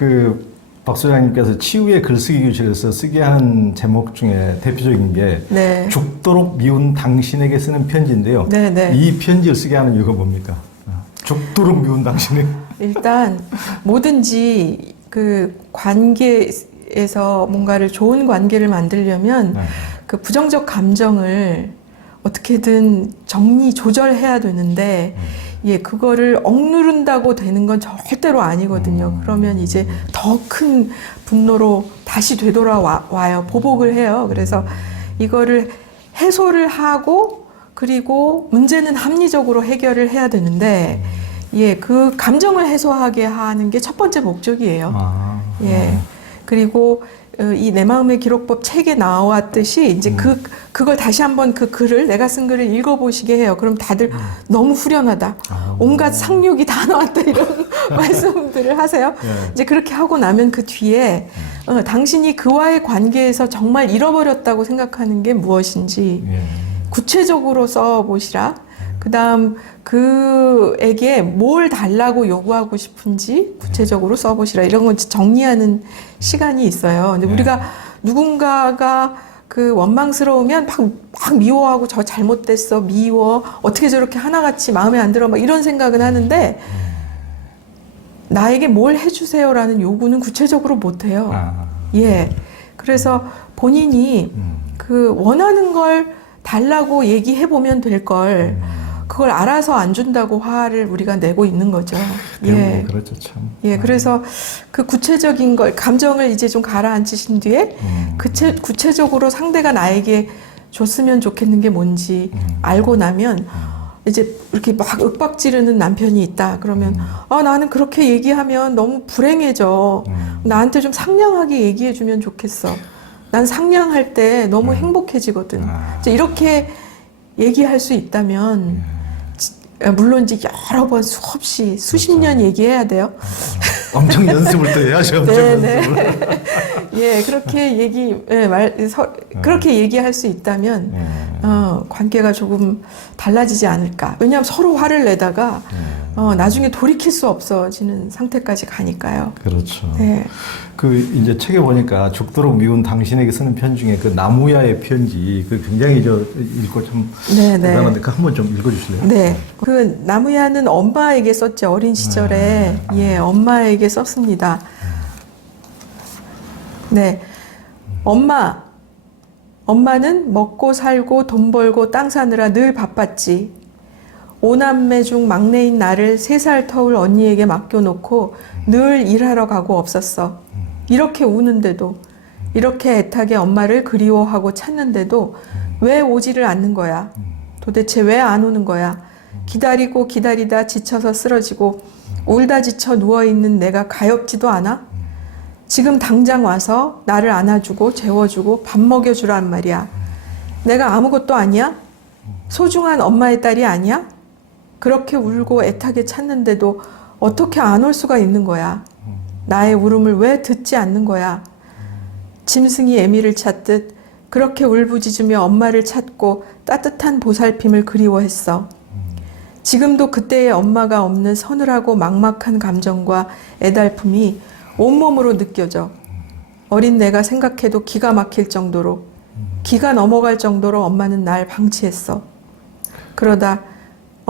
그 박소장님께서 치유의 글쓰기 교실에서 쓰게 하는 제목 중에 대표적인 게 네. 죽도록 미운 당신에게 쓰는 편지인데요. 네, 네. 이 편지를 쓰게 하는 이유가 뭡니까? 아, 죽도록 미운 당신에게. 일단 뭐든지 그 관계에서 뭔가를 좋은 관계를 만들려면 네. 그 부정적 감정을 어떻게든 정리 조절해야 되는데 예 그거를 억누른다고 되는 건 절대로 아니거든요. 음. 그러면 이제 더 큰 분노로 다시 되돌아와요. 보복을 해요. 그래서 이거를 해소를 하고 그리고 문제는 합리적으로 해결을 해야 되는데 예 그 감정을 해소하게 하는 게 첫 번째 목적이에요. 아, 예. 그리고 어, 이 내 마음의 기록법 책에 나왔듯이 이제 그 그걸 다시 한번 그 글을 내가 쓴 글을 읽어보시게 해요. 그럼 다들 너무 후련하다. 아. 온갖 상륙이 다 나왔다 이런 말씀들을 하세요. 예. 이제 그렇게 하고 나면 그 뒤에 어, 당신이 그와의 관계에서 정말 잃어버렸다고 생각하는 게 무엇인지 예. 구체적으로 써보시라. 그 다음 그에게 뭘 달라고 요구하고 싶은지 구체적으로 써보시라. 이런 건 정리하는 시간이 있어요. 근데 네. 우리가 누군가가 그 원망스러우면 막, 막 미워하고 저 잘못됐어, 미워, 어떻게 저렇게 하나같이 마음에 안 들어, 막 이런 생각은 하는데 나에게 뭘 해주세요라는 요구는 구체적으로 못 해요. 아, 예. 그래서 본인이 음. 그 원하는 걸 달라고 얘기해 보면 될걸 그걸 알아서 안 준다고 화를 우리가 내고 있는 거죠. 예. 예. 그렇죠 참. 예. 그래서 그 구체적인 걸 감정을 이제 좀 가라앉히신 뒤에 음. 구체, 구체적으로 상대가 나에게 줬으면 좋겠는 게 뭔지 음. 알고 나면 이제 이렇게 막 윽박 지르는 남편이 있다. 그러면 아 나는 그렇게 얘기하면 너무 불행해져. 음. 나한테 좀 상냥하게 얘기해 주면 좋겠어. 난 상냥할 때 너무 행복해지거든. 아. 이렇게 얘기할 수 있다면 지- 물론 이제 여러 번 수없이 수십 년 얘기해야 돼요. 엄청 연습을 또 해야죠. 네, 연습을. 예, 그렇게 얘기 예, 말 서, 그렇게 얘기할 수 있다면 예. 어, 관계가 조금 달라지지 않을까. 왜냐하면 서로 화를 내다가 어, 나중에 돌이킬 수 없어지는 상태까지 가니까요. 그렇죠. 네. 그 이제 책에 보니까 죽도록 미운 당신에게 쓰는 편 중에 그 나무야의 편지 그 굉장히 저 읽고 참 네, 네. 대단한데 그 한번 좀 읽어주실래요? 네. 그 나무야는 엄마에게 썼죠. 어린 시절에. 예, 엄마에게 썼습니다. 네. 엄마. 엄마는 먹고 살고 돈 벌고 땅 사느라 늘 바빴지. 오남매 중 막내인 나를 세 살 터울 언니에게 맡겨놓고 늘 일하러 가고 없었어. 이렇게 우는데도, 이렇게 애타게 엄마를 그리워하고 찾는데도 왜 오지를 않는 거야? 도대체 왜 안 오는 거야? 기다리고 기다리다 지쳐서 쓰러지고 울다 지쳐 누워있는 내가 가엾지도 않아? 지금 당장 와서 나를 안아주고 재워주고 밥 먹여주란 말이야. 내가 아무것도 아니야? 소중한 엄마의 딸이 아니야? 그렇게 울고 애타게 찾는데도 어떻게 안 올 수가 있는 거야? 나의 울음을 왜 듣지 않는 거야? 짐승이 애미를 찾듯 그렇게 울부짖으며 엄마를 찾고 따뜻한 보살핌을 그리워했어. 지금도 그때의 엄마가 없는 서늘하고 막막한 감정과 애달픔이 온몸으로 느껴져. 어린 내가 생각해도 기가 막힐 정도로, 기가 넘어갈 정도로 엄마는 날 방치했어. 그러다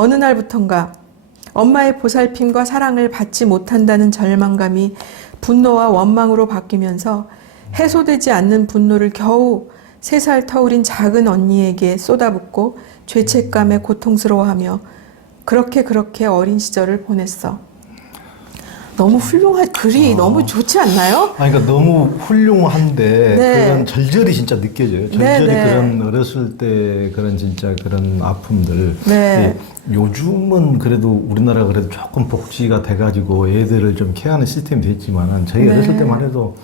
어느 날부턴가 엄마의 보살핌과 사랑을 받지 못한다는 절망감이 분노와 원망으로 바뀌면서 해소되지 않는 분노를 겨우 세 살 터울인 작은 언니에게 쏟아붓고 죄책감에 고통스러워하며 그렇게 그렇게 어린 시절을 보냈어. 너무 훌륭한 글이 너무 좋지 않나요? 아, 그러니까 너무 훌륭한데 네. 그런 절절히 진짜 느껴져요. 절절히 네, 네. 그런 어렸을 때 그런 진짜 그런 아픔들. 네. 예, 요즘은 그래도 우리나라 그래도 조금 복지가 돼가지고 애들을 좀 케어하는 시스템이 됐지만은 저희 네. 어렸을 때만 해도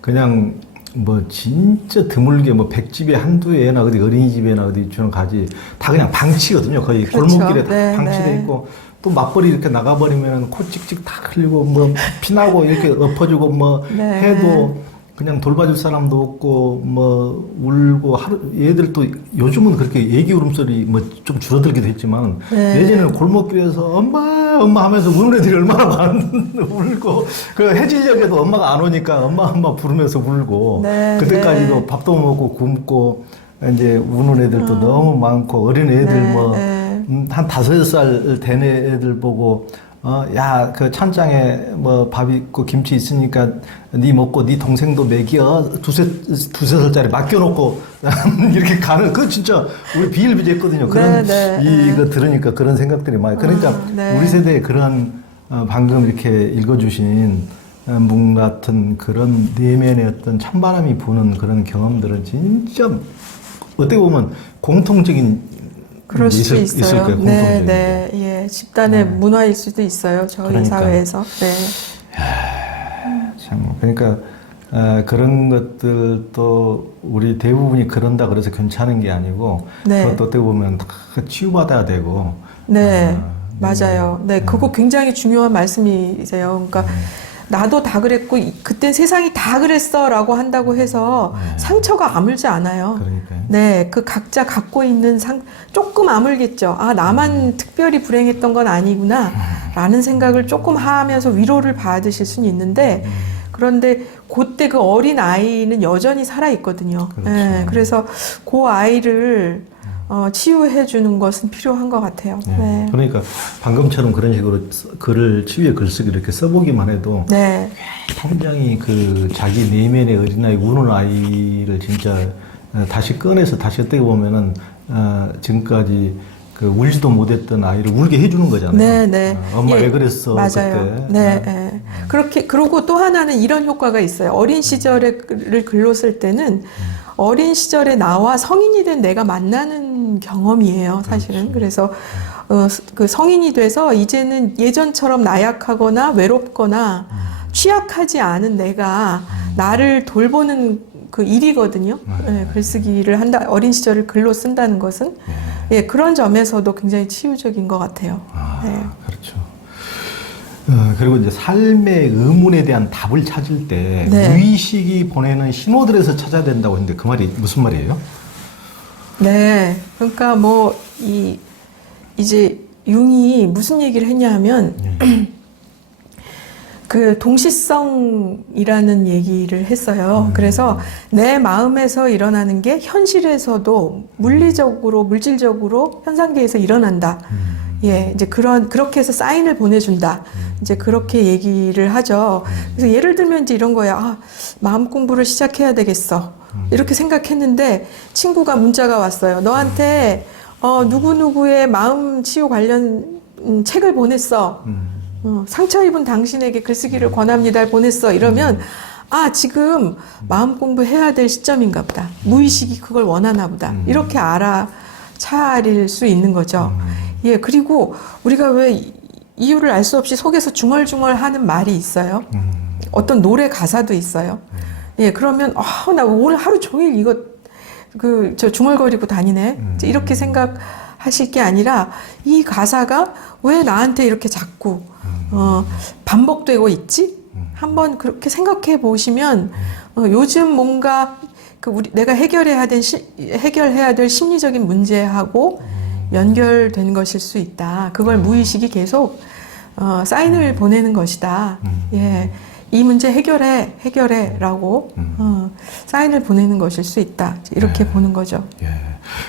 그냥 뭐 진짜 드물게 뭐 백집에 한두 애나 어디 어린이집에나 어디 주는 가지 다 그냥 방치거든요. 거의 그렇죠. 골목길에 다 네, 방치돼 네. 있고 또 맞벌이 이렇게 나가버리면 코 찍찍 다 흘리고 뭐 피나고 이렇게 엎어주고 뭐 네. 해도 그냥 돌봐줄 사람도 없고 뭐 울고 하루 얘들도 요즘은 그렇게 얘기 울음소리 뭐 좀 줄어들기도 했지만 네. 예전에는 골목길에서 엄마 엄마 하면서 우는 애들이 얼마나 많은 울고 그 해질녘에도 엄마가 안 오니까 엄마 엄마 부르면서 울고 네, 그때까지도 네. 밥도 먹고 굶고 이제 우는 애들도 너무 많고 어린 애들 네, 뭐 네. 음, 한 다섯 살 된 애들 보고 어, 야, 그 찬장에 뭐 밥 있고 김치 있으니까 네 먹고 네 동생도 먹여 두세 두세 살짜리 맡겨놓고 이렇게 가는 그 진짜 우리 비일비재했거든요. 그런 네, 네, 이거 들으니까 그런 생각들이 많이. 그러니까 아, 네. 우리 세대에 그런 어, 방금 이렇게 읽어주신 어, 문 같은 그런 내면의 어떤 찬바람이 부는 그런 경험들은 진짜 어떻게 보면 공통적인 그럴 게 수도 있을, 있어요. 있을 거예요. 네. 네, 예, 집단의 문화일 수도 있어요. 저희 그러니까. 사회에서. 네, 참 그러니까 어, 그런 것들도 우리 대부분이 그런다 그래서 괜찮은 게 아니고 네. 그것도 어떻게 보면 다 치유받아야 되고 네, 아, 맞아요. 네, 그거 굉장히 중요한 말씀이세요. 그러니까 음. 나도 다 그랬고 이- 그땐 세상이 다 그랬어라고 한다고 해서 네. 상처가 아물지 않아요. 그러니까요. 네, 그 각자 갖고 있는 상 조금 아물겠죠. 아, 나만 음. 특별히 불행했던 건 아니구나. 라는 생각을 조금 하면서 위로를 받으실 수는 있는데, 음. 그런데 그때 그 어린 아이는 여전히 살아 있거든요. 그렇죠. 네, 그래서 그 아이를 어, 치유해 주는 것은 필요한 것 같아요. 네. 네. 그러니까 방금처럼 그런 식으로 써- 글을 치유의 글쓰기 이렇게 써보기만 해도 네. 굉장히 그 자기 내면의 어린아이 우는 아이를 진짜 어, 다시 꺼내서 다시 어떻게 보면은 어, 지금까지 그 울지도 못했던 아이를 울게 해주는 거잖아요. 네, 네. 어, 엄마 예, 왜 그랬어 맞아요. 네, 어. 네. 그렇게 그리고 또 하나는 이런 효과가 있어요. 어린 시절을 글로 쓸 때는 어린 시절에 나와 성인이 된 내가 만나는 경험이에요, 사실은. 그래서 어, 그 성인이 돼서 이제는 예전처럼 나약하거나 외롭거나 취약하지 않은 내가 나를 돌보는 그 일이거든요. 예, 글쓰기를 한다, 어린 시절을 글로 쓴다는 것은 예, 그런 점에서도 굉장히 치유적인 것 같아요. 아, 네. 그렇죠. 어, 그리고 이제 삶의 의문에 대한 답을 찾을 때 네. 무의식이 보내는 신호들에서 찾아야 된다고 했는데 그 말이 무슨 말이에요? 네. 그러니까 뭐, 이, 이제 융이 무슨 얘기를 했냐 하면, 그 동시성이라는 얘기를 했어요. 그래서 내 마음에서 일어나는 게 현실에서도 물리적으로, 물질적으로 현상계에서 일어난다. 예, 이제 그런, 그렇게 해서 사인을 보내준다. 이제 그렇게 얘기를 하죠. 그래서 예를 들면 이제 이런 거예요. 아, 마음 공부를 시작해야 되겠어. 이렇게 생각했는데 친구가 문자가 왔어요. 너한테 어, 누구 누구의 마음 치유 관련 음, 책을 보냈어. 음. 어, 상처 입은 당신에게 글쓰기를 권합니다. 보냈어. 이러면 아 지금 마음 공부해야 될 시점인가 보다. 무의식이 그걸 원하나 보다. 이렇게 알아차릴 수 있는 거죠. 예 그리고 우리가 왜 이- 이유를 알 수 없이 속에서 중얼중얼 하는 말이 있어요. 음. 어떤 노래 가사도 있어요. 예 그러면 아 나 오늘 하루 종일 이거 그 저 중얼거리고 다니네. 이제 이렇게 생각하실 게 아니라 이 가사가 왜 나한테 이렇게 자꾸 어, 반복되고 있지? 한번 그렇게 생각해 보시면 어, 요즘 뭔가 그 우리 내가 해결해야 될 시, 해결해야 될 심리적인 문제하고 연결된 것일 수 있다. 그걸 무의식이 계속 어, 사인을 보내는 것이다. 예. 이 문제 해결해, 해결해, 라고, 어, 사인을 보내는 것일 수 있다. 이렇게 보는 거죠. 예.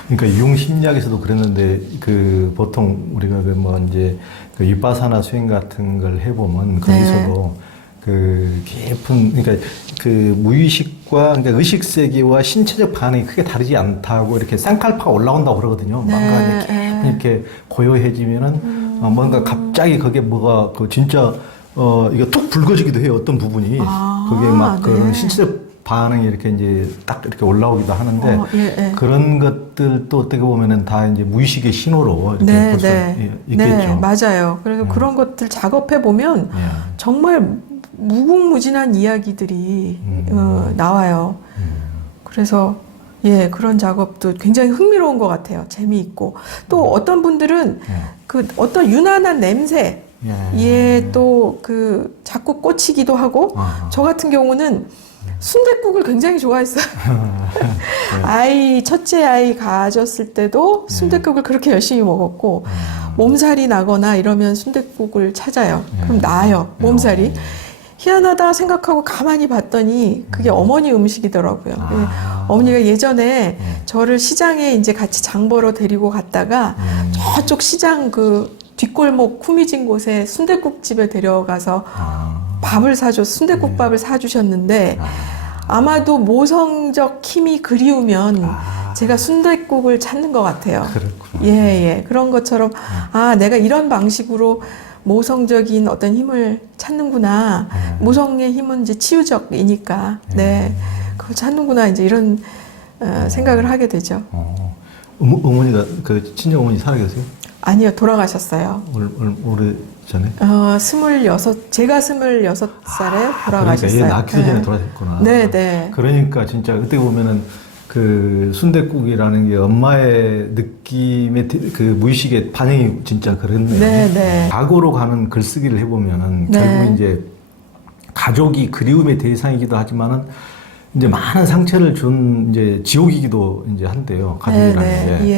그러니까 이용 심리학에서도 그랬는데 그 보통 우리가 그뭐 이제 그 위파사나 수행 같은 걸 해보면 거기서도 그 깊은 그러니까 그 무의식과 그러니까 의식 세계와 신체적 반응이 크게 다르지 않다고 이렇게 쌍칼파가 올라온다고 그러거든요. 네, 뭔가 이렇게 네. 이렇게 고요해지면은 어, 뭔가 갑자기 그게 뭐가 그 진짜 어 이거 툭 붉어지기도 해요. 어떤 부분이 아, 그게 막 그런 네. 신체적 반응이 이렇게 이제 딱 이렇게 올라오기도 하는데 어, 예, 예. 그런 것들도 어떻게 보면은 다 이제 무의식의 신호로 이렇게 네, 볼수 네. 있겠죠. 네, 맞아요. 그래서 음. 그런 것들 작업해 보면 예. 정말 무궁무진한 이야기들이 음. 어, 나와요. 그래서 예 그런 작업도 굉장히 흥미로운 것 같아요. 재미있고 또 어떤 분들은 예. 그 어떤 유난한 냄새 예. 예또그 자꾸 꽂히기도 하고 아. 저 같은 경우는 순댓국을 굉장히 좋아했어요. 아이 첫째 아이 가졌을 때도 순댓국을 그렇게 열심히 먹었고 몸살이 나거나 이러면 순댓국을 찾아요. 그럼 나아요. 몸살이. 희한하다 생각하고 가만히 봤더니 그게 어머니 음식이더라고요. 예, 어머니가 예전에 저를 시장에 이제 같이 장 보러 데리고 갔다가 저쪽 시장 그 뒷골목 쿠미진 곳에 순댓국 집에 데려가서 아, 밥을 사줘 순댓국밥을 사주셨는데 아 마도 모성적 힘이 그리우면 아. 제가 순댓국을 찾는 것 같아요. 그렇구나. 예, 예. 그런 것처럼, 아, 내가 이런 방식으로 모성적인 어떤 힘을 찾는구나. 모성의 힘은 이제 치유적이니까. 네. 그걸 찾는구나. 이제 이런 어, 생각을 하게 되죠. 어. 어머, 어머니가 그 친정 어머니 살아 계세요? 아니요, 돌아가셨어요. 오래, 오래 전에? 어, 스물여섯, 제가 스물여섯 살에 돌아가셨어요. 그러니까 얘 낳기도 전에 네. 돌아가셨구나. 네, 네. 그러니까 진짜 그때 보면은 그 순대국이라는 게 엄마의 느낌의 대- 그 무의식의 반응이 진짜 그랬네요. 네, 네. 과거로 가는 글쓰기를 해보면은 네. 결국 이제 가족이 그리움의 대상이기도 하지만은 이제 많은 상처를 준 이제 지옥이기도 이제 한데요. 가족이라는 네, 게. 네.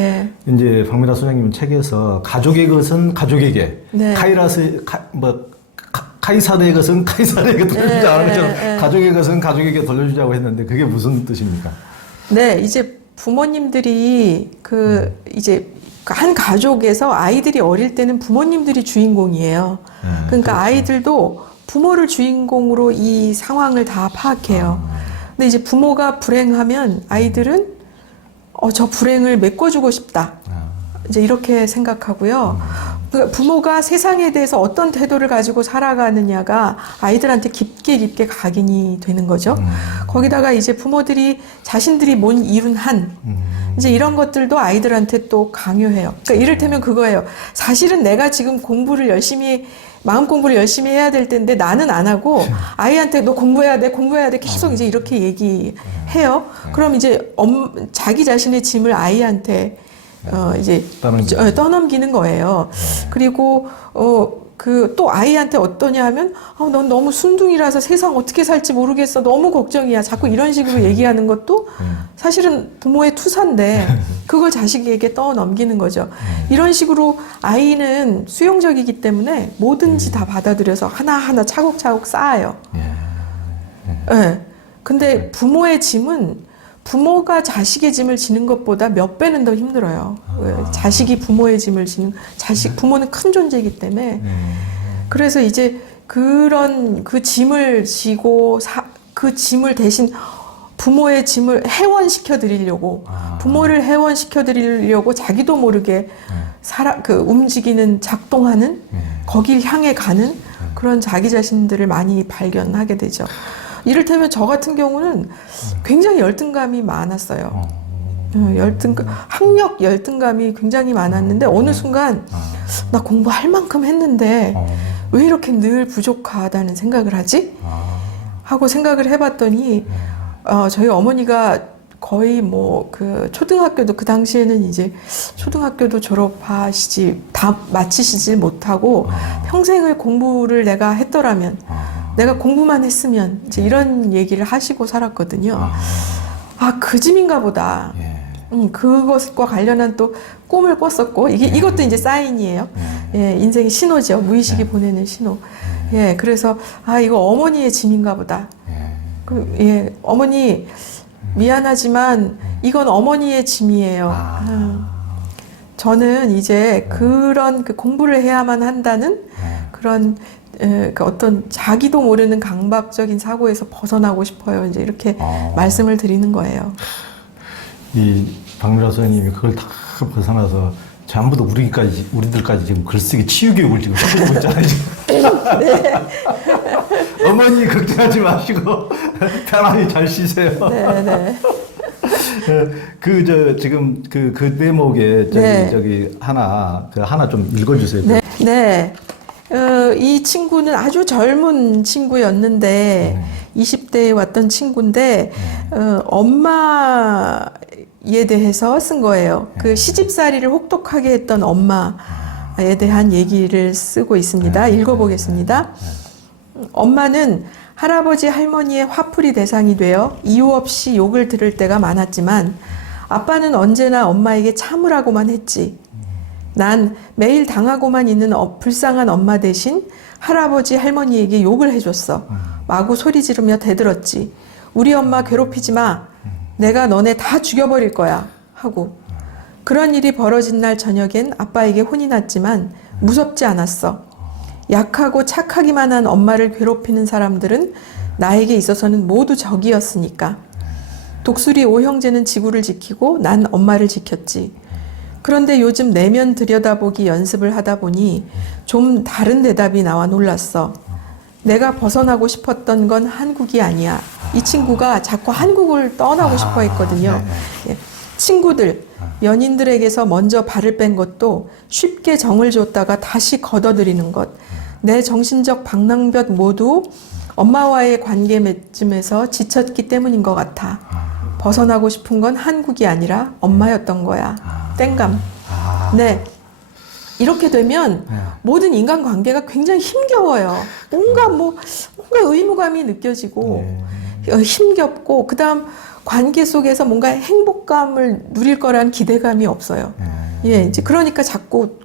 예. 이제 박미라 소장님 책에서 가족의 것은 가족에게, 네. 카이라스 카, 뭐 카- 카이사르의 것은 카이사르에게 돌려주자 네, 것처럼 네, 네. 가족의 것은 가족에게 돌려주자고 했는데 그게 무슨 뜻입니까? 네, 이제 부모님들이 그 이제 한 가족에서 아이들이 어릴 때는 부모님들이 주인공이에요. 네, 그러니까 그렇죠. 아이들도 부모를 주인공으로 이 상황을 다 파악해요. 아. 근데 이제 부모가 불행하면 아이들은 어, 저 불행을 메꿔주고 싶다. 아, 이제 이렇게 생각하고요. 그러니까 부모가 세상에 대해서 어떤 태도를 가지고 살아가느냐가 아이들한테 깊게 깊게 각인이 되는 거죠. 음. 거기다가 이제 부모들이 자신들이 못 이룬 한 음. 이제 이런 것들도 아이들한테 또 강요해요. 그러니까 이를테면 그거예요. 사실은 내가 지금 공부를 열심히 마음 공부를 열심히 해야 될 텐데 나는 안 하고 아이한테 너 공부해야 돼, 공부해야 돼 계속 이제 이렇게 얘기해요. 그럼 이제 엄, 자기 자신의 짐을 아이한테 어 이제 떠넘기는 어, 떠넘기는 거예요. 그리고 어 그 또 아이한테 어떠냐 하면 어, 넌 너무 순둥이라서 세상 어떻게 살지 모르겠어 너무 걱정이야 자꾸 이런 식으로 얘기하는 것도 사실은 부모의 투사인데 그걸 자식에게 떠넘기는 거죠. 이런 식으로 아이는 수용적이기 때문에 뭐든지 다 받아들여서 하나하나 차곡차곡 쌓아요. 예. 예. 근데 부모의 짐은 부모가 자식의 짐을 지는 것보다 몇 배는 더 힘들어요. 왜? 자식이 부모의 짐을 지는 자식 부모는 큰 존재이기 때문에 예. 그래서 이제 그런 그 짐을 지고 사, 그 짐을 대신 부모의 짐을 해원시켜 드리려고 아. 부모를 해원시켜 드리려고 자기도 모르게 살아 그 움직이는 작동하는 예. 거길 향해 가는 그런 자기 자신들을 많이 발견하게 되죠. 이를테면 저 같은 경우는 굉장히 열등감이 많았어요. 어. 어, 열등감, 학력 열등감이 굉장히 많았는데 어느 순간 아. 나 공부할 만큼 했는데 어. 왜 이렇게 늘 부족하다는 생각을 하지? 아. 하고 생각을 해봤더니 어, 저희 어머니가 거의 뭐 그 초등학교도 그 당시에는 이제 초등학교도 졸업하시지 다 마치시질 못하고 평생을 공부를 내가 했더라면 아. 내가 공부만 했으면 이제 이런 얘기를 하시고 살았거든요. 아. 아그 짐인가 보다. 예. 음, 그것과 관련한 또 꿈을 꿨었고 이게 이것도 이제 사인이에요. 예, 인생의 신호죠. 무의식이 보내는 신호. 예, 그래서 아 이거 어머니의 짐인가 보다. 예. 그, 예, 어머니 미안하지만 이건 어머니의 짐이에요. 아. 아, 저는 이제 그런 그 공부를 해야만 한다는 예. 그런 에, 그 어떤 자기도 모르는 강박적인 사고에서 벗어나고 싶어요. 이제 이렇게 어. 말씀을 드리는 거예요. 이 박미라 소장님이 그걸 다 벗어나서 전부 다 우리까지 우리들까지 지금 글쓰기 치유 교육을 지금 해주고 있잖아요. 네. 어머니 걱정하지 마시고 편안히 잘 쉬세요. 네, 네. 그저 지금 그그 대목에 저기 네. 저기 하나 그 하나 좀 읽어주세요. 네. 네. 어, 이 친구는 아주 젊은 친구였는데 20대에 왔던 친구인데 어, 엄마에 대해서 쓴 거예요. 그 시집살이를 혹독하게 했던 엄마에 대한 얘기를 쓰고 있습니다. 읽어보겠습니다. 엄마는 할아버지 할머니의 화풀이 대상이 되어 이유 없이 욕을 들을 때가 많았지만 아빠는 언제나 엄마에게 참으라고만 했지. 난 매일 당하고만 있는 어- 불쌍한 엄마 대신 할아버지 할머니에게 욕을 해줬어. 마구 소리 지르며 대들었지. 우리 엄마 괴롭히지 마. 내가 너네 다 죽여버릴 거야. 하고. 그런 일이 벌어진 날 저녁엔 아빠에게 혼이 났지만 무섭지 않았어. 약하고 착하기만 한 엄마를 괴롭히는 사람들은 나에게 있어서는 모두 적이었으니까. 독수리 오형제는 지구를 지키고 난 엄마를 지켰지. 그런데 요즘 내면 들여다보기 연습을 하다 보니 좀 다른 대답이 나와 놀랐어. 내가 벗어나고 싶었던 건 한국이 아니야. 이 친구가 자꾸 한국을 떠나고 아, 싶어 했거든요. 예. 친구들, 연인들에게서 먼저 발을 뺀 것도 쉽게 정을 줬다가 다시 걷어들이는 것. 내 정신적 방랑볕 모두 엄마와의 관계 맺음에서 지쳤기 때문인 것 같아. 벗어나고 싶은 건 한국이 아니라 엄마였던 거야. 땡감. 아, 네. 이렇게 되면 네. 모든 인간 관계가 굉장히 힘겨워요. 뭔가 뭐, 뭔가 의무감이 느껴지고, 네. 어, 힘겹고, 그 다음 관계 속에서 뭔가 행복감을 누릴 거란 기대감이 없어요. 네. 예, 이제 그러니까 자꾸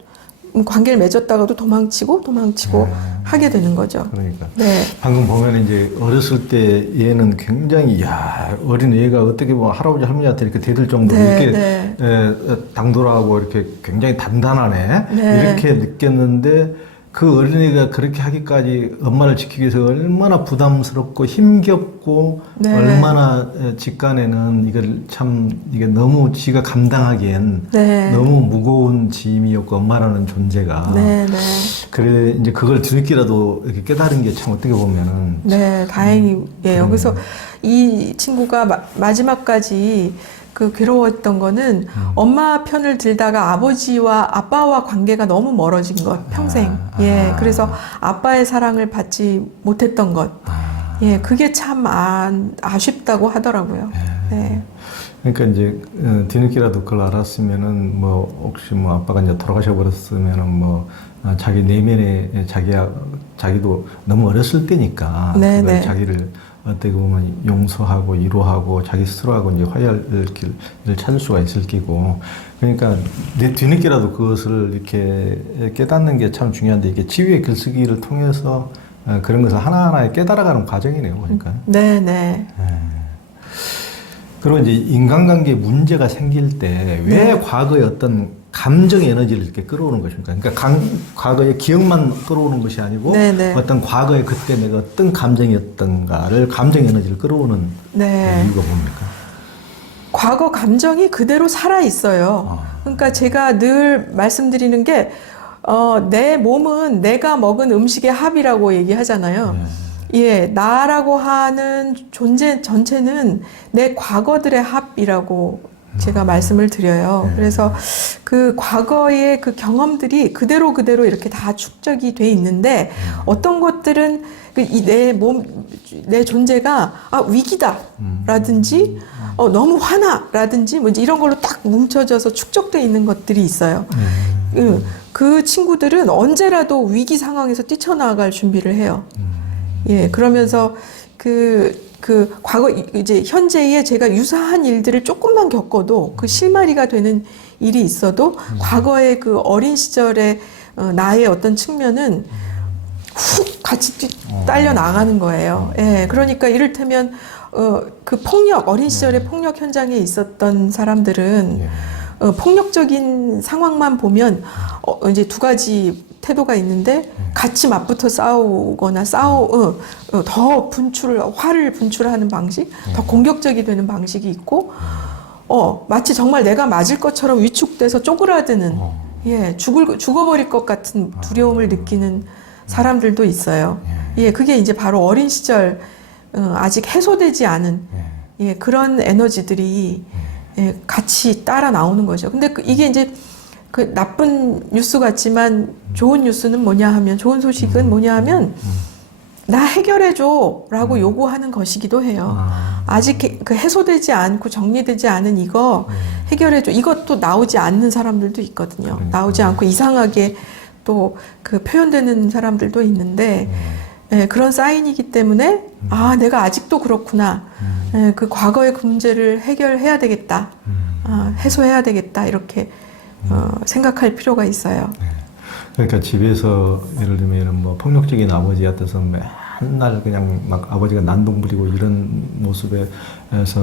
관계를 맺었다가도 도망치고, 도망치고 네. 하게 되는 거죠. 그러니까. 네. 방금 보면 이제 어렸을 때 얘는 굉장히 야 어린 애가 어떻게 보면 할아버지 할머니한테 이렇게 대들 정도로 네, 이렇게 네. 에, 당돌하고 이렇게 굉장히 단단하네 네. 이렇게 느꼈는데 그 어린이가 그렇게 하기까지 엄마를 지키기 위해서 얼마나 부담스럽고 힘겹고 네. 얼마나 에, 직간에는 이걸 참 이게 너무 지가 감당하기엔 네. 너무 무거운 짐이었고 엄마라는 존재가 네, 네. 그래 이제 그걸 뒤늦게라도 이렇게 깨달은 게 참 어떻게 보면은 네, 다행이에요. 그러네요. 그래서 이 친구가 마, 마지막까지 그 괴로웠던 거는 음. 엄마 편을 들다가 아버지와 아빠와 관계가 너무 멀어진 것, 평생. 아, 예, 아. 그래서 아빠의 사랑을 받지 못했던 것. 아, 예, 그게 참 아, 아쉽다고 하더라고요. 네. 그러니까 이제 어, 뒤늦게라도 그걸 알았으면은 뭐 혹시 뭐 아빠가 이제 돌아가셔 버렸으면은 뭐 아, 자기 내면에 자기야 자기도 너무 어렸을 때니까 네, 네. 자기를 어떻게 보면 용서하고 위로하고 자기 스스로하고 이제 화해할 길을 찾을 수가 있을 끼고 그러니까 내 뒤늦게라도 그것을 이렇게 깨닫는 게 참 중요한데 이게 치유의 글쓰기를 통해서 어, 그런 것을 하나하나 깨달아가는 과정이네요 그러니까. 네, 네. 그리고 이제 인간관계에 문제가 생길 때왜 네. 과거의 어떤 감정 에너지를 이렇게 끌어오는 것입니까? 그러니까 강- 과거의 기억만 끌어오는 것이 아니고 네, 네. 어떤 과거에 그때 내가 어떤 감정이었던가를 감정 에너지를 끌어오는 네. 이유가 뭡니까? 과거 감정이 그대로 살아 있어요. 아. 그러니까 제가 늘 말씀드리는 게, 어, 내 몸은 내가 먹은 음식의 합이라고 얘기하잖아요. 네. 예, 나라고 하는 존재 전체는 내 과거들의 합이라고 제가 말씀을 드려요. 네. 그래서 그 과거의 그 경험들이 그대로 그대로 이렇게 다 축적이 돼 있는데 어떤 것들은 그내 몸, 내 존재가 아, 위기다. 라든지 어, 너무 화나라든지 뭐 이런 걸로 딱 뭉쳐져서 축적돼 있는 것들이 있어요. 그, 그 친구들은 언제라도 위기 상황에서 뛰쳐나갈 준비를 해요. 예, 그러면서 그, 그, 과거, 이- 이제 현재의 제가 유사한 일들을 조금만 겪어도 그 실마리가 되는 일이 있어도 과거의 그 어린 시절의 어, 나의 어떤 측면은 훅 같이 뛰, 딸려 나가는 거예요. 예, 그러니까 이를테면, 어, 그 폭력, 어린 시절의 폭력 현장에 있었던 사람들은 예. 어, 폭력적인 상황만 보면 어, 이제 두 가지 태도가 있는데 같이 맞붙어 싸우거나 싸우 어, 어, 더 분출을 화를 분출하는 방식, 더 공격적이 되는 방식이 있고 어 마치 정말 내가 맞을 것처럼 위축돼서 쪼그라드는 어. 예 죽을 죽어버릴 것 같은 두려움을 느끼는 사람들도 있어요. 예 그게 이제 바로 어린 시절 어, 아직 해소되지 않은 예. 예, 그런 에너지들이 예, 같이 따라 나오는 거죠. 근데 그 이게 이제 그 나쁜 뉴스 같지만 좋은 뉴스는 뭐냐 하면 좋은 소식은 뭐냐 하면 나 해결해줘라고 요구하는 것이기도 해요. 아. 아직 해- 그 해소되지 않고 정리되지 않은 이거 해결해줘. 이것도 나오지 않는 사람들도 있거든요. 나오지 않고 이상하게 또 그 표현되는 사람들도 있는데 예, 그런 사인이기 때문에 아 내가 아직도 그렇구나. 예, 그 과거의 그 문제를 해결해야 되겠다. 음. 아, 해소해야 되겠다. 이렇게 어, 생각할 필요가 있어요. 그러니까 집에서 예를 들면 뭐 폭력적인 아버지 같아서 맨날 그냥 막 아버지가 난동 부리고 이런 모습에서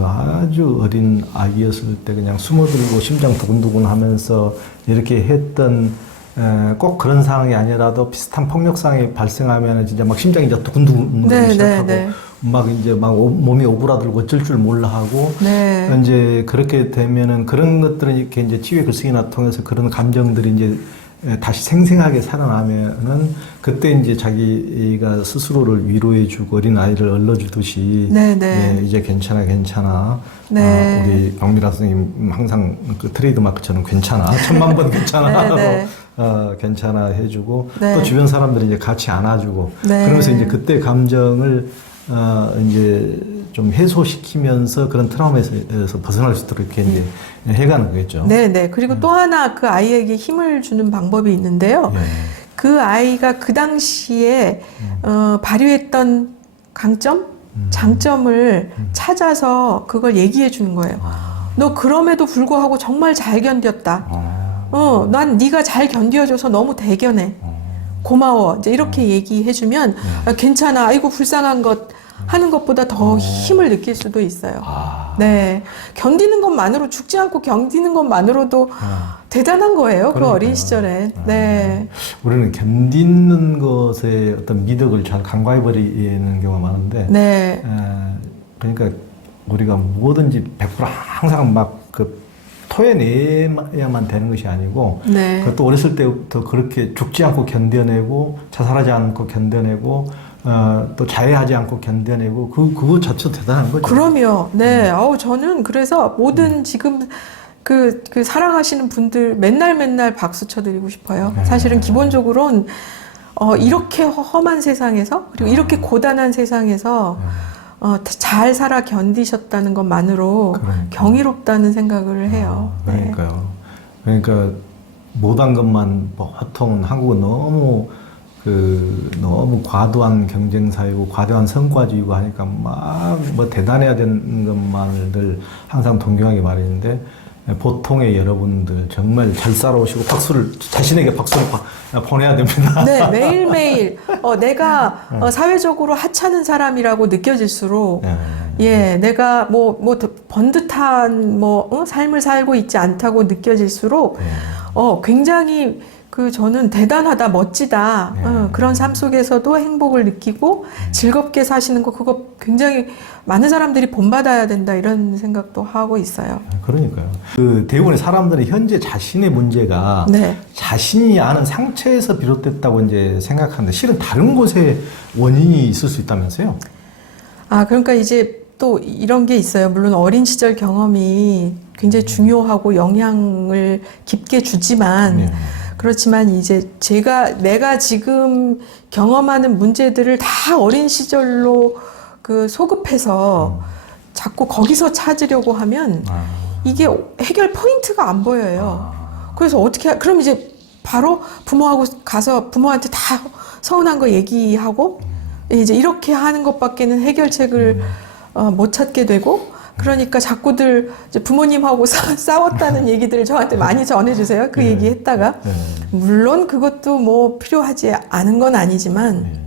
아주 어린 아기였을 때 그냥 숨어들고 심장 두근두근 하면서 이렇게 했던 에, 꼭 그런 상황이 아니라도 비슷한 폭력 상황이 발생하면 진짜 막 심장이 이제 두근두근 네, 네, 시작하고 네. 막 이제 막 오- 몸이 오그라들고 어쩔 줄 몰라 하고 네. 이제 그렇게 되면은 그런 것들은 이렇게 이제 치유의 글쓰기나 통해서 그런 감정들이 이제 에, 다시 생생하게 살아나면은 그때 이제 자기가 스스로를 위로해주고 어린 아이를 얼러주듯이 네, 네. 예, 이제 괜찮아 괜찮아 네. 아, 우리 박미라 선생님 항상 그 트레이드 마크처럼 괜찮아 천만 번 괜찮아 네, 네. 어, 괜찮아 해주고 네. 또 주변 사람들이 이제 같이 안아주고 네. 그러면서 이제 그때 감정을 어, 이제 좀 해소시키면서 그런 트라우마에서 벗어날 수 있도록 이렇게 이제 해가는 거겠죠. 네, 네. 그리고 또 하나 그 아이에게 힘을 주는 방법이 있는데요. 예. 그 아이가 그 당시에 어, 발휘했던 강점, 장점을 찾아서 그걸 얘기해 주는 거예요. 너 그럼에도 불구하고 정말 잘 견뎠다. 아, 어, 난 네가 잘 견뎌줘서 너무 대견해. 고마워. 이제 이렇게 얘기해주면 아, 괜찮아. 아이고 불쌍한 것 하는 것보다 더 힘을 느낄 수도 있어요. 아, 네, 견디는 것만으로 죽지 않고 견디는 것만으로도 아. 대단한 거예요. 그. 어린 시절에. 네, 우리는 견디는 것에 어떤 미덕을 잘 간과해버리는 경우가 많은데, 네, 에, 그러니까 우리가 뭐든지 100% 항상 막그 토해내야만 되는 것이 아니고, 네, 그것도 어렸을 때부터 그렇게 죽지 않고 견뎌내고 자살하지 않고 견뎌내고 어, 또 자해하지 않고 견뎌내고 그 그거 자체도 대단한 거죠. 그럼요. 네, 어우 저는 그래서 모든 지금 그, 그 사랑하시는 분들 맨날 맨날 박수 쳐드리고 싶어요. 네. 사실은 기본적으로는 어, 이렇게 허- 험한 세상에서 그리고 이렇게 고단한 세상에서 어, 잘 살아 견디셨다는 것만으로 그러니까. 경이롭다는 생각을 해요. 아, 그러니까요. 그러니까 못한 것만 보통 한국은 너무 그 너무 과도한 경쟁 사회고 과도한 성과주의고 하니까 막 뭐 대단해야 되는 것만을 항상 동경하게 말했는데 보통의 여러분들 정말 잘 살아오시고 박수를 자신에게 박수를 바- 보내야 됩니다. 네, 매일 매일 어, 내가 어, 사회적으로 하찮은 사람이라고 느껴질수록 네. 예, 내가 뭐, 뭐, 더 번듯한 뭐, 어? 삶을 살고 있지 않다고 느껴질수록 네. 어, 굉장히 그 저는 대단하다, 멋지다. 네. 어, 그런 삶 속에서도 행복을 느끼고 즐겁게 사시는 거 그거 굉장히 많은 사람들이 본받아야 된다 이런 생각도 하고 있어요. 그러니까요. 그 대부분의 사람들은 현재 자신의 문제가 네. 자신이 아는 상처에서 비롯됐다고 이제 생각하는데 실은 다른 곳에 원인이 있을 수 있다면서요? 아, 그러니까 이제 또 이런 게 있어요. 물론 어린 시절 경험이 굉장히 중요하고 영향을 깊게 주지만 네. 그렇지만 이제 제가 내가 지금 경험하는 문제들을 다 어린 시절로 그 소급해서 자꾸 거기서 찾으려고 하면 아, 이게 해결 포인트가 안 보여요. 그래서 어떻게 하- 그럼 이제 바로 부모하고 가서 부모한테 다 서운한 거 얘기하고 이제 이렇게 하는 것밖에는 해결책을 어, 못 찾게 되고 그러니까 자꾸들 부모님하고 싸, 싸웠다는 얘기들을 저한테 많이 전해주세요. 그 네. 얘기 했다가 네. 물론 그것도 뭐 필요하지 않은 건 아니지만 네.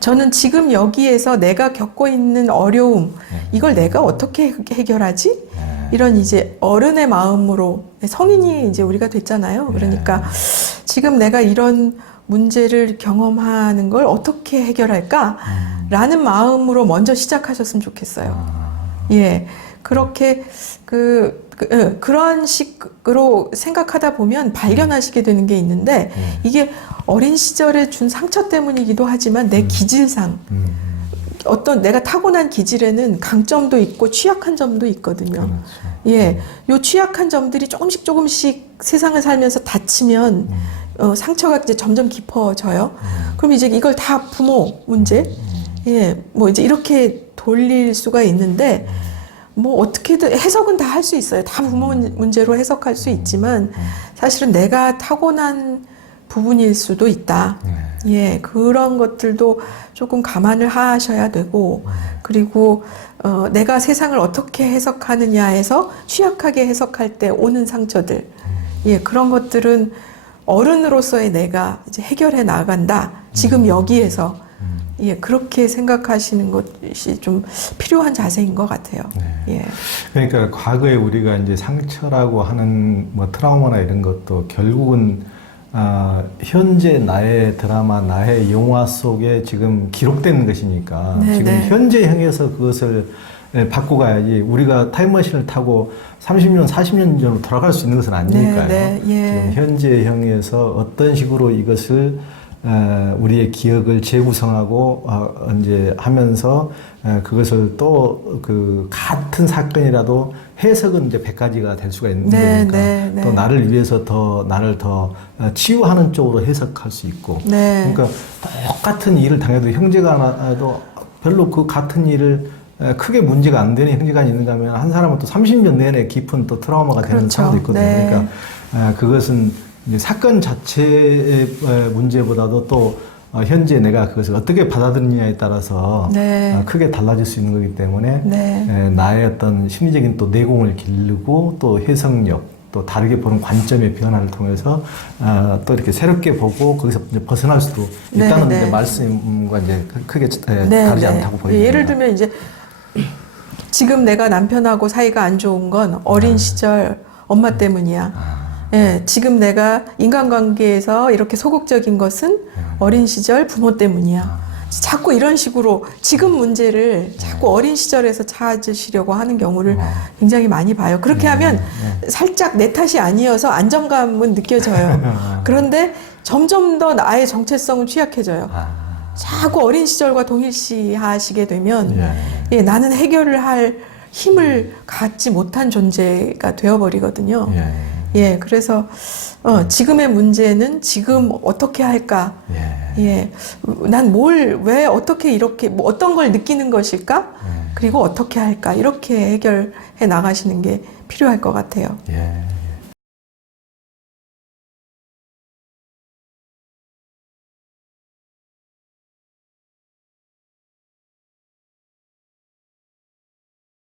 저는 지금 여기에서 내가 겪고 있는 어려움 이걸 내가 어떻게 해결하지? 네. 이런 이제 어른의 마음으로 성인이 이제 우리가 됐잖아요. 그러니까 지금 내가 이런 문제를 경험하는 걸 어떻게 해결할까? 라는 마음으로 먼저 시작하셨으면 좋겠어요. 아, 예. 그렇게 그, 그 예, 그런 식으로 생각하다 보면 발견하시게 되는 게 있는데 네. 이게 어린 시절에 준 상처 때문이기도 하지만 내 기질상 음, 어떤 내가 타고난 기질에는 강점도 있고 취약한 점도 있거든요. 그렇죠. 예, 요 취약한 점들이 조금씩 조금씩 세상을 살면서 다치면 음. 어, 상처가 이제 점점 깊어져요. 그럼 이제 이걸 다 부모 문제, 예, 뭐 이제 이렇게 돌릴 수가 있는데 뭐 어떻게든 해석은 다 할 수 있어요. 다 부모 문제로 해석할 수 있지만 사실은 내가 타고난 부분일 수도 있다. 네. 예, 그런 것들도 조금 감안을 하셔야 되고, 그리고, 어, 내가 세상을 어떻게 해석하느냐에서 취약하게 해석할 때 오는 상처들, 예, 그런 것들은 어른으로서의 내가 이제 해결해 나간다. 지금 여기에서, 예, 그렇게 생각하시는 것이 좀 필요한 자세인 것 같아요. 예. 그러니까 과거에 우리가 이제 상처라고 하는 뭐 트라우마나 이런 것도 결국은 아, 현재 나의 드라마, 나의 영화 속에 지금 기록된 것이니까 네, 지금 네. 현재형에서 그것을 에, 바꿔 가야지 우리가 타임머신을 타고 30년, 40년 전으로 돌아갈 수 있는 것은 아니니까요. 네, 네, 예. 지금 현재형에서 어떤 식으로 이것을 에, 우리의 기억을 재구성하고 어, 이제 하면서 에, 그것을 또 그 같은 사건이라도 해석은 이제 100가지가 될 수가 있는 네, 거니까 네, 네. 또 나를 위해서 더 나를 더 어, 치유하는 쪽으로 해석할 수 있고 네. 그러니까 똑같은 일을 당해도 형제가 나도 별로 그 같은 일을 에, 크게 문제가 안 되는 형제가 있는가 하면 한 사람은 또 30년 내내 깊은 또 트라우마가 되는 그렇죠. 사람도 있거든요. 네. 그러니까 에, 그것은 사건 자체의 에, 문제보다도 또 어, 현재 내가 그것을 어떻게 받아들이냐에 따라서 네. 어, 크게 달라질 수 있는 거기 때문에 네. 에, 나의 어떤 심리적인 또 내공을 기르고 또 해석력 또 다르게 보는 관점의 변화를 통해서 어, 또 이렇게 새롭게 보고 거기서 이제 벗어날 수도 네, 있다는 네. 이제 말씀과 이제 크게 에, 다르지 않다고 보입니다. 예를 들면 이제 지금 내가 남편하고 사이가 안 좋은 건 어린 시절 엄마 때문이야. 아, 예, 지금 내가 인간관계에서 이렇게 소극적인 것은 어린 시절 부모 때문이야. 자꾸 이런 식으로 지금 문제를 자꾸 어린 시절에서 찾으시려고 하는 경우를 굉장히 많이 봐요. 그렇게 하면 살짝 내 탓이 아니어서 안정감은 느껴져요. 그런데 점점 더 나의 정체성은 취약해져요. 아, 자꾸 어린 시절과 동일시하시게 되면 예. 예, 나는 해결을 할 힘을 갖지 못한 존재가 되어버리거든요. 예. 예, 그래서 어, 지금의 문제는 지금 어떻게 할까? 예. 예, 난 뭘, 왜, 어떻게 이렇게, 뭐 어떤 걸 느끼는 것일까? 그리고 어떻게 할까? 이렇게 해결해 나가시는 게 필요할 것 같아요. 예.